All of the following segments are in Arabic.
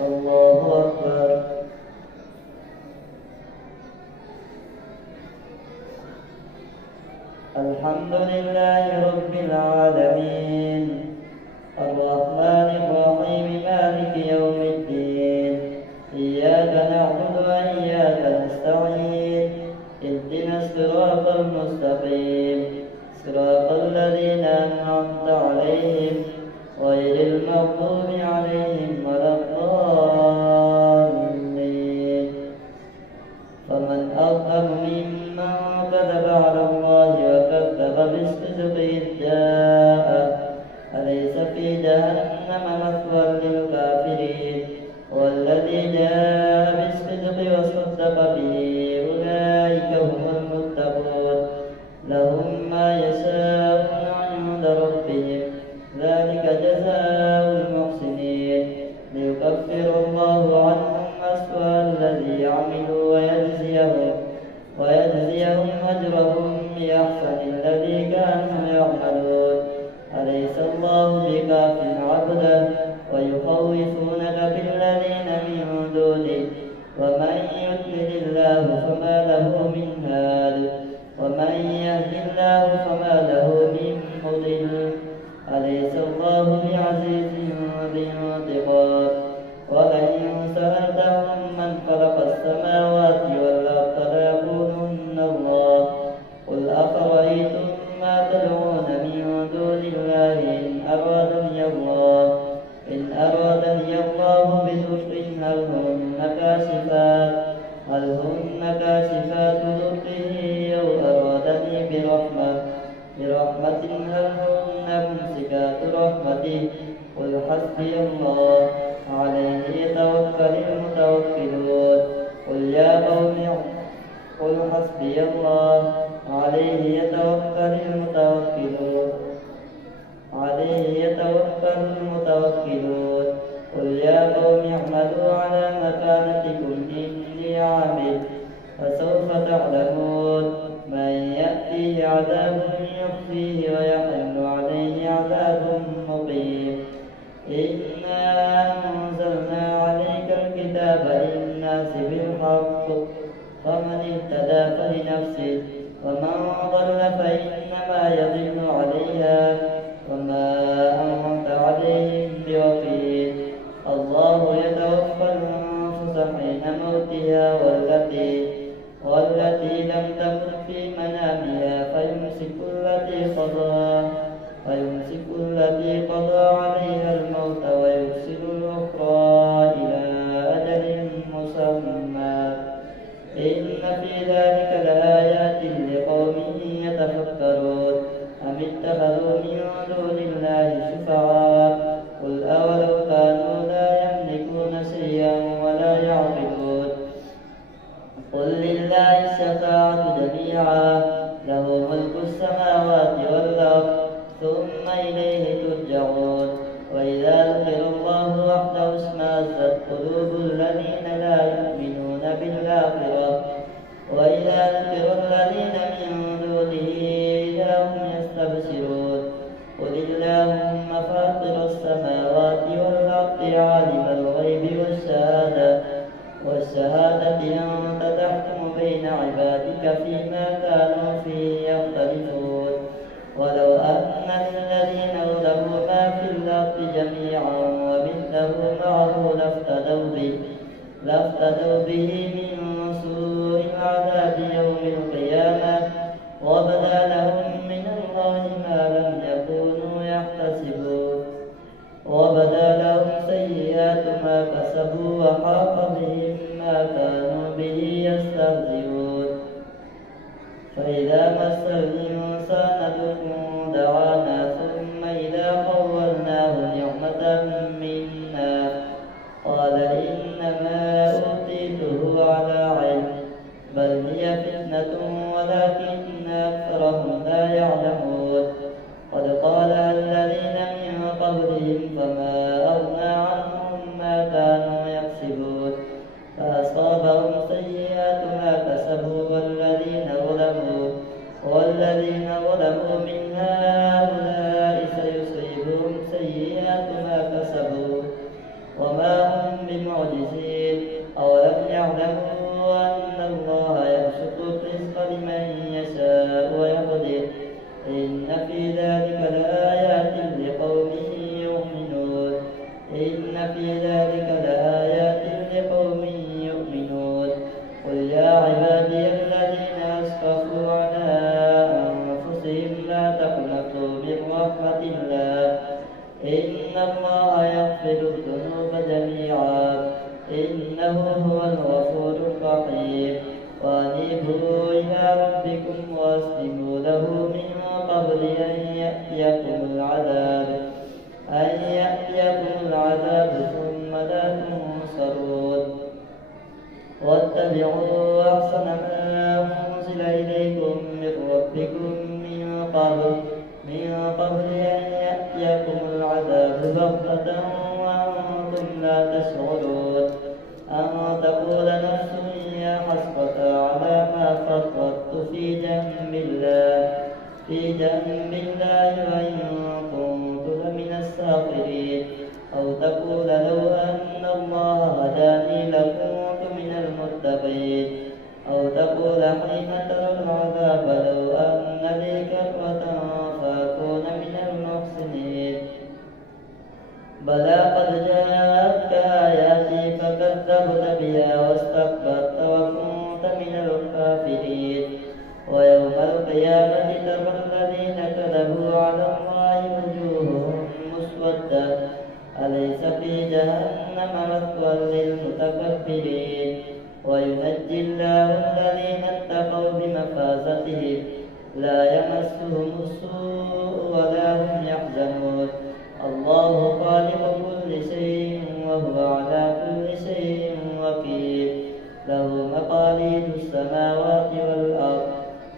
الله أكبر. الحمد لله رب العالمين الرحمن الرحيم مالك يوم الدين إياك نعبد وإياك نستعين اهدنا الصراط المستقيم صراط الذين أنعمت عليهم غير المغضوب عليهم ولا الضالين. فمن أظلم ممن كذب على الله وكذب بالصدق إذ جاءه أليس في جهنم مثوى للكافرين والذي جاء بالصدق وصدق به أولئك هم المتقون لهم ما يشاءون عند ربهم ذلك جزاء المحسنين ليكفر الله عنهم أسوأ الذي عملوا ويجزيهم أجرهم بأحسن الذي كانوا يعملون. أليس الله بكاف عبده ويخوفونك بالذين من دونه ومن يضلل الله فما له من هاد ومن يهد الله فما له من مضل. أليس الله بعزيز ذي انتقام. ولئن سألتهم من خلق السماوات والأرض ليقولن الله قل أفرأيتم ما تدعون من دون الله إن أرادني الله بضر هل هن كاشفات ضره أو أرادني برحمة هل هن ممسكات رحمته قل حسبي الله عليه يتوكل المتوكلون. قل حسبي الله عليه يتوكل المتوكلون. قل يا قوم اعملوا على مكانتكم إني عامل فسوف تعلمون من يأتيه عذاب يخزيه ويحل عليه عذاب مقيم. إنا أنزلنا عليك الكتاب للناس بالحق فمن اهتدى فلنفسه ومن ضل فإنما يضل عليها وما أنت عليهم بوكيل. الله يتوفى الأنفس حين موتها والتي لم تمت في منامها فيمسك التي قضى عليها الموت ويرسل الأخرى إلى أجل مسمى إن في ذلك لآيات لقوم يتفكرون. أم اتخذوا من دون الله شفعاء قل أولو كانوا لا يملكون شيئا ولا يعقلون. قل لله الشفاعة جميعا له ملك السماوات والأرض ثم إليه ترجعون. وإذا ذكر الله وحده اشمأزت قلوب الذين لا يؤمنون بالآخرة وإذا ذكر الذين من دونه إذا هم يستبشرون. قل اللهم فاطر السماوات والأرض عالم الغيب والشهادة أنت تحكم بين عبادك فيما كانوا فيه يختلفون. ولو أن للذين ظلموا ما في الأرض جميعا ومثله معه لافتدوا به من سوء العذاب يوم القيامة وبدا لهم من الله ما لم يكونوا يحتسبون. وبدا لهم سيئات ما كسبوا وحاق بهم ما كانوا به يستهزئون. فإذا مس الإنسان ضر دعانا ثم إذا خولناه نعمة منا قال إنما أوتيته على علم بل هي فتنة ولكن أكثرهم لا يعلمون. قد قالها الذين من قبلهم فما أغنى عنهم ما كانوا يكسبون فأصابهم سيئات ما كسبوا والذين ظلموا من هؤلاء سيصيبهم سيئات ما كسبوا وما هم الله يغفر الذنوب جميعا إنه هو الغفور الرحيم وأنيبوا إلى ربكم وأسلموا له من قبل أن يأتيكم العذاب ثم لا تنصرون واتبعوا أحسن ما أنزل إليكم من ربكم من قبل أن يأتيكم العذاب بغتة وأنتم لا تشعرون أن تقول نفس يا حسرة على ما فرطت في جنب الله وإن كنت لمن الساخرين أو تقول لو أن الله هداني لكنت من المتقين أو تقول حين ترى العذاب لو أن لي كرة فأكون من المحسنين بلى قد جاءتك آياتي فكذبت بها واستكبرت وكنت من الكافرين ويوم القيامة ترى الذين كذبوا على الله وجوههم مسودة أليس في جهنم مثوى للمتكبرين وينجي الله الذين اتقوا بمفازتهم لا يمسهم السوء ولا هم يحزنون الله خالق كل شيء وهو على كل شيء وكيل له مقاليد السماوات والأرض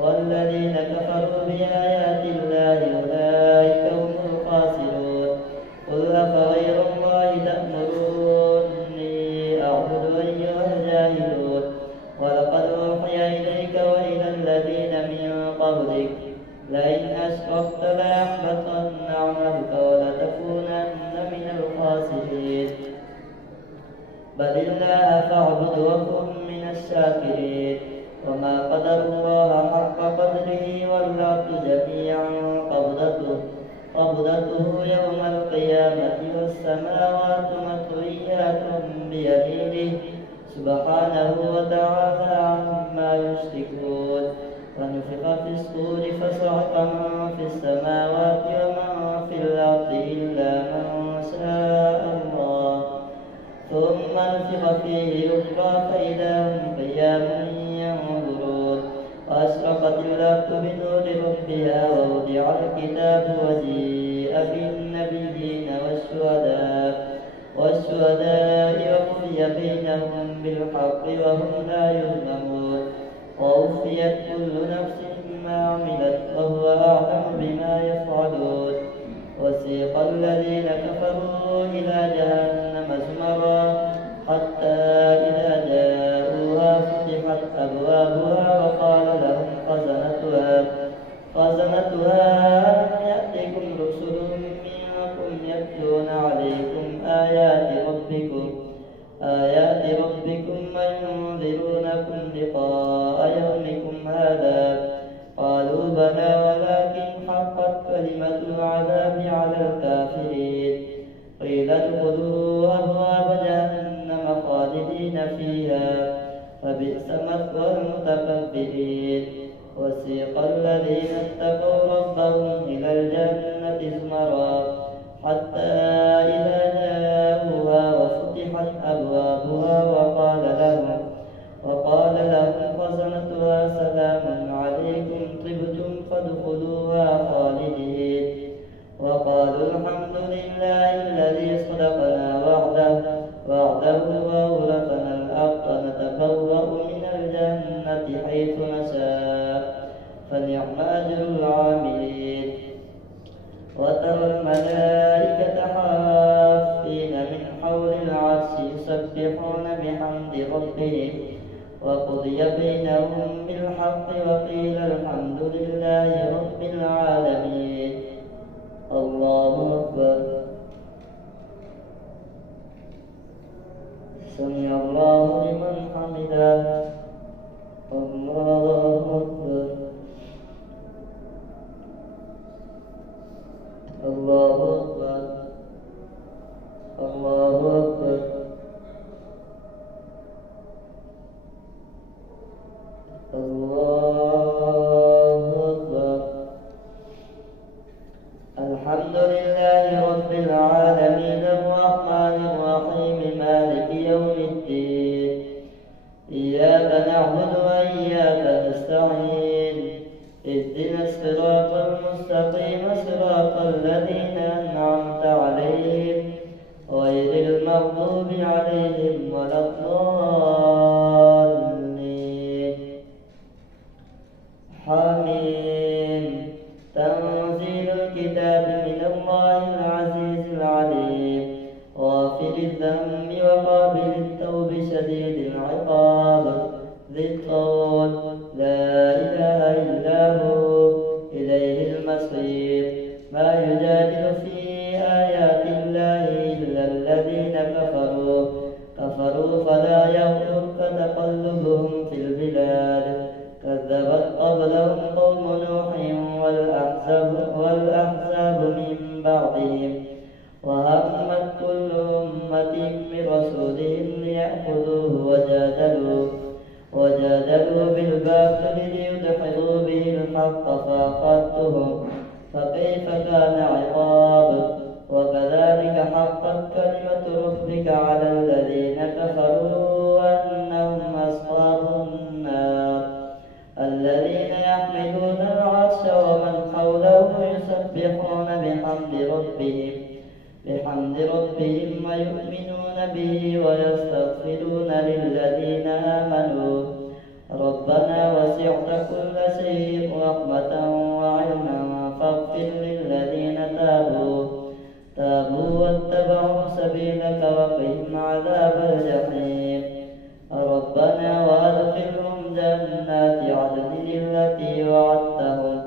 والذين كفروا بآيات الله أولئك هم الخاسرون قل أفغير الله تأمروني أعبد أيها الجاهلون ولقد أوحي إليك وإلى الذين من قبلك لئن أشركت ليحبطن عملك ولتكونن من الخاسرين بل الله فاعبد وكن من الشاكرين وما قدر الله حق قدره والأرض جميعا قبضته يوم القيامة والسماوات مطويات بيمينه سبحانه وتعالى عما يشركون ونفخ في الصور فصعق من في السماوات ومن في الأرض إلا من شاء الله ثم نفخ فيه أخرى فإذا هم قيام ينظرون وأشرقت الأرض بنور ربها ووضع الكتاب وجيء بالنبيين والشهداء وقضي بينهم بالحق وهم لا يظلمون ووفيت كل نفس ما عملت وهو أعلم بما يفعلون وسيق الذين كفروا إلى جهنم زمرا حتى إذا جاءوها فتحت أبوابها وقال لهم خزنتها ألم يأتكم رسل منكم يتلون عليكم آيات ربكم وينذرونكم لقاء يومكم هذا قالوا بلى ولكن حقت كلمة العذاب على الكافرين قيل ادخلوا أبواب جهنم خالدين فيها فبئس مثوى المتكبرين وسيق الذين اتقوا ربهم إلى الجنة زمرا حتى إذا جاءوها وفتحت أبوابها وقال لهم خزنتها سلام عليكم طبتم فادخلوها خالدين وقالوا الحمد لله الذي صدقنا وعده وأورثنا الأرض نتبوأ من الجنة حيث نشاء فنعم أجر العاملين وترى الملائكة حافين من حول العرش يسبحون بحمد ربهم وقضي بينهم بالحق وقيل الحمد لله رب العالمين الله أكبر سمع الله لمن حمده الله أكبر الله أكبر الله أكبر الله أكبر الحمد لله رب العالمين المغضوب عليهم ولا الضالين. حميم. تنزيل الكتاب من الله العزيز العليم غافر الذنب وقابل التوب شديد العقاب ذي الطول لا إله إلا هو إليه المصير. ما يجادل في آيات الله إلا الذين كفروا فلا يغرك تقلبهم في البلاد. كذبت قبلهم قوم نوح والأحزاب من بعدهم وهمت كل أمة برسولهم ليأخذوه وجادلوا بالباطل ليدحضوا به الحق فأخذتهم فكيف كان عقاب. وكذلك حقت كلمة ربك على الذين كفروا أنهم أصحاب النار. الذين يحملون العرش ومن حوله يسبحون بحمد ربهم ويؤمنون به ويستغفرون للذين آمنوا ربنا وسعت كل شيء رحمة وعلما فاغفر للذين تابوا واتبعوا سبيلك وقهم عذاب الجحيم. ربنا وادخلهم جنات عدن التي وعدتهم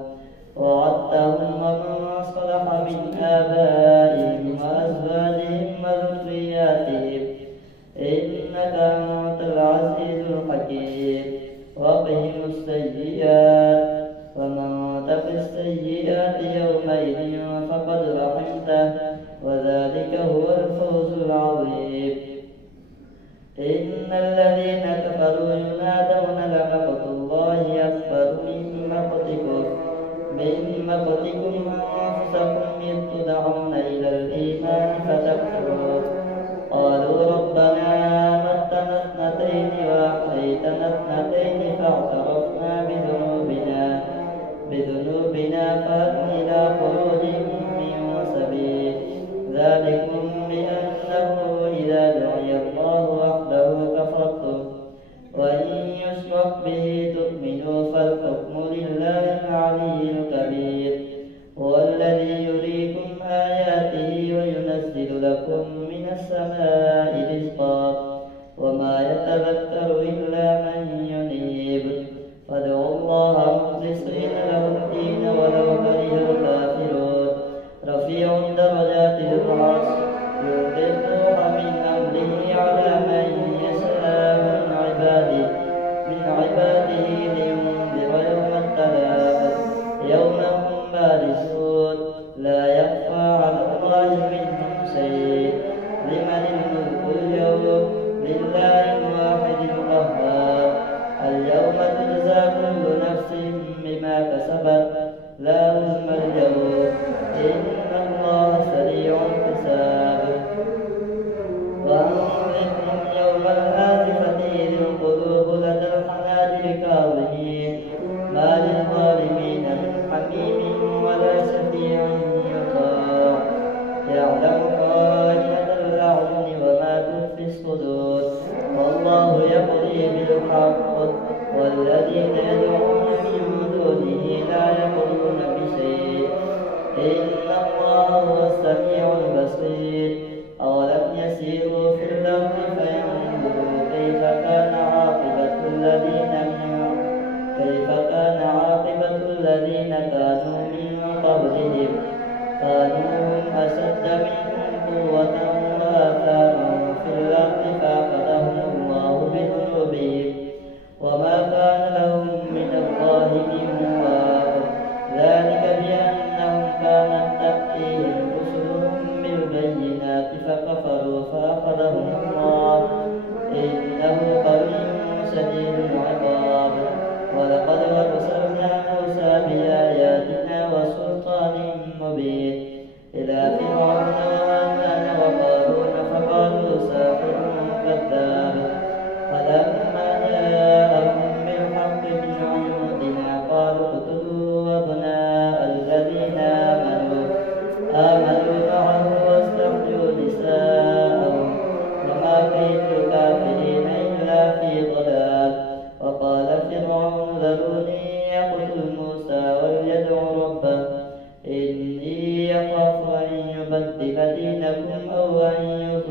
ومن صلح من آبائهم وأزواجهم وذرياتهم إنك أنت العزيز الحكيم. وقهم السيئات ومن تق السيئات يومئذ فقد رحمته وذلك هو الفوز العظيم. إن الذين كفروا ينادون لمقت الله أكبر من مقتكم أنفسكم إذ تدعون إلى الإيمان فتكفرون. قالوا ربنا أمتنا اثنتين وأحييتنا اثنتين فاعترفنا بذنوبنا فهل إلى خروج من سبيل. ذلكم بأنه إذا دعي الله وحده كفرتم وإن يشرك به تؤمنوا فالحكم لله العلي الكبير. هو الذي يريكم آياته وينزل لكم من السماء رزقا وما يتذكر إلا من ينيب. فادعوا الله مخلصين له الدين ولو كره الكافرون. رفيع الدرجات العرش يلقي الروح من أمره على من يشاء من عباده لينذر يوم التلاق يوم هم بارزون لا يخفى على الله منهم شيء. لمن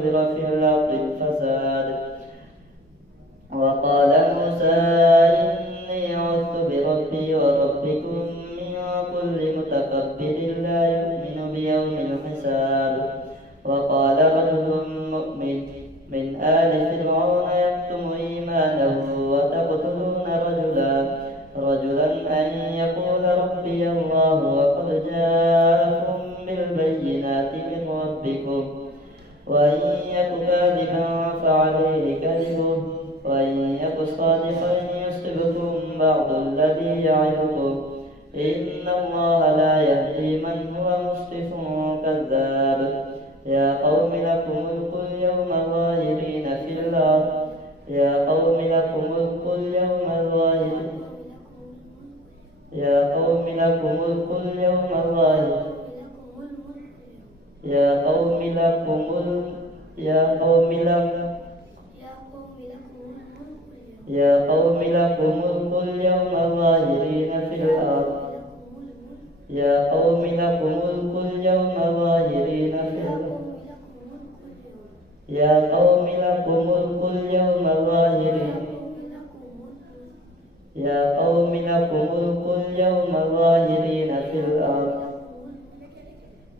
يظهر في الأرض الفساد. وقال موسى إني عذت بربي وربكم من كل متكبر لا يؤمن بيوم الحساب. وقال رجل مؤمن من آل فرعون يكتم إيمانه وتقتلون رجلا أن يقول ربي الله وقد جاءكم بالبينات من ربكم وإن يك كاذبا فعليه كذبه وإن يك صادقا يصبكم بعض الذي يعظكم إن الله لا يهدي من هو مسرف كذاب. يا قوم لكم ملك اليوم ظاهرين في الأرض يا قوم لكم ملك اليوم ظاهرين يا قوم لكم ملك اليوم ظاهرين يا قوم لكم يا قوم لكم يا قوم لكم ملك اليوم ظاهرين في الأرض يا قوم لكم ملك اليوم ظاهرين في الأرض يا قوم لكم ملك اليوم ظاهرين يا قوم لكم ملك اليوم ظاهرين في الأرض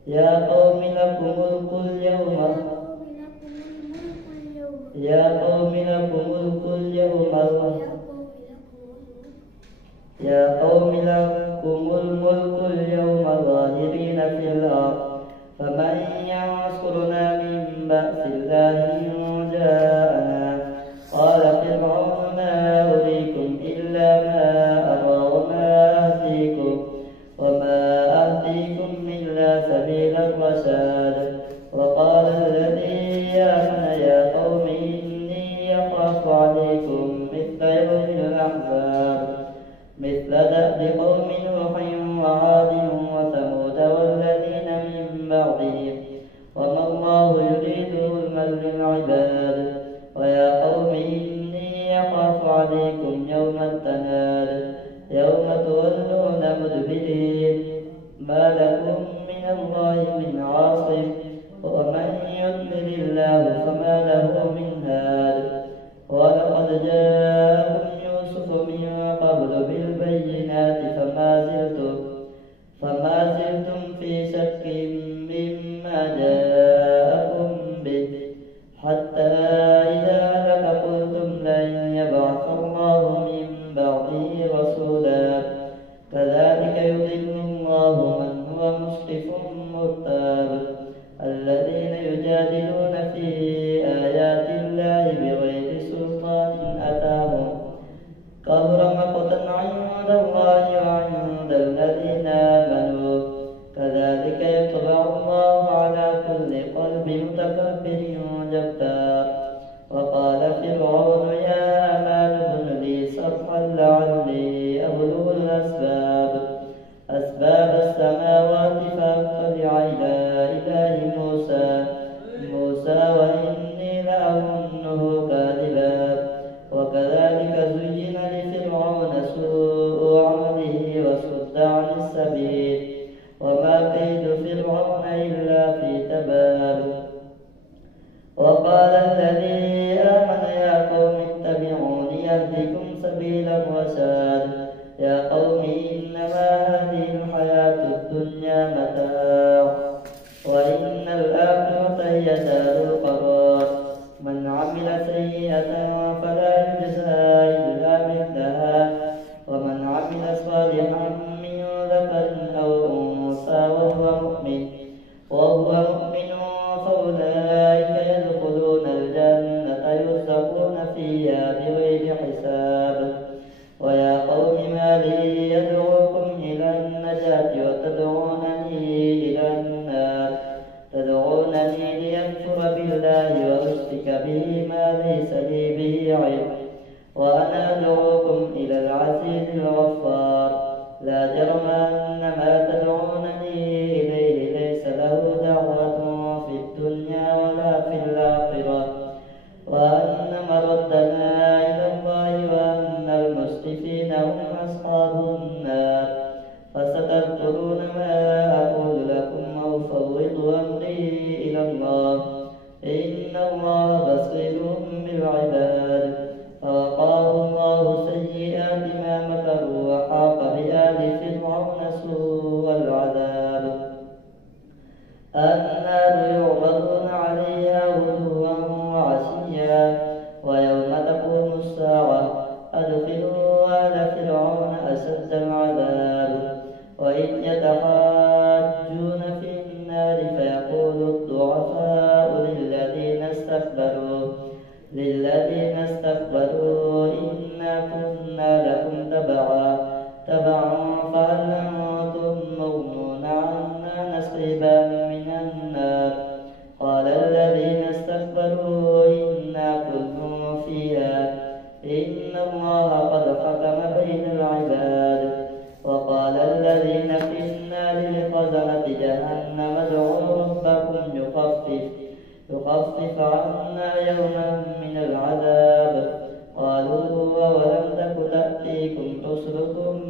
يا قوم لكم ملك اليوم يا قوم لكم ملك اليوم يا قوم لكم الملك اليوم ظاهرين في الأرض فمن ينصرنا من بأس الله إن جاءنا. قال فرعون ما أريكم إلا ما أرى وما أهديكم إلا سبيل الرشاد. وقال الذي آمن يا قوم إني أخاف عليكم مثل يوم الأحزاب مثل دأب قوم نوح وعاد وثمود والذين من بعدهم وما الله يريد ظلما للعباد. ويا قوم إني أخاف عليكم يوم التناد يوم تولون مدبرين ما لكم من الله من عاصم ومن يضلل الله فما له من هاد. ولقد جاءكم يوسف من قبل بالبينات فما زلتم في شك مما جاءكم به حتى إذا هلك قلتم لن يبعث الله من بعده رسولا كذلك يضل الله من هو مسرف مرتاب. الذين يجادلون في آيات الله بغير سلطان أتاهم كبر مقتا عند الله وعند الذين آمنوا كذلك يطبع الله على كل قلب متكبر جبار. وقال فرعون يا آمان ابن لي صرحا لعلي أبلغ أسباب السماوات فأطلع إلى إله موسى وإني لأظنه كاذبا. وكذلك زين لفرعون سوء عمله وصد عن السبيل وما كيد فرعون إلا في تباب. وقال الذي آمن يا قوم اتبعوني يهدكم سبيل الرشاد. يا قوم إنما هذه الحياة الدنيا متاع وإن الآخرة هي دار القرار. من عمل سيئة فلا يجزى إلا مثلها ومن عمل صالحا من ذكر أو أنثى وهو مؤمن فأولئك يدخلون الجنة يرزقون فيها بغير حساب. ويا قوم ما لي يدعوكم إلى النجاة وتدعونني إلى النار تدعونني ليكفر بالله وأشرك به ما ليس لي به علم وأنا أدعوكم إلى العزيز الغفار. لا جرم أن ما تدعونني إليه ليس له دعوة في الدنيا ولا في الآخرة وأن مردنا إلى الله وأن المسرفين هم أصحاب النار. فستذكرون ما أقول لكم أو أفوض أمري إلى الله إن الله بصير بالعباد فوقاه الله سيئات ما مكروا وحاق بآل فرعون سوء العذاب النار يعرضون عليها غدوا وعشيا ويوم تقوم الساعة أدخلوا آل فرعون أشد العذاب وإذ يتحاجون في النار فيقول الضعفاء للذين استكبروا إنا كنا لكم تبعا فهل أنتم مغنون عنا نصيبا من النار قال الذين استكبروا إنا كل فيها إن الله قد حكم بين العباد وقال الذين في النار لخزنة جهنم ادعوا ربكم يخفف عنا يوما من العذاب قالوا أولم تك تأتيكم رسلكم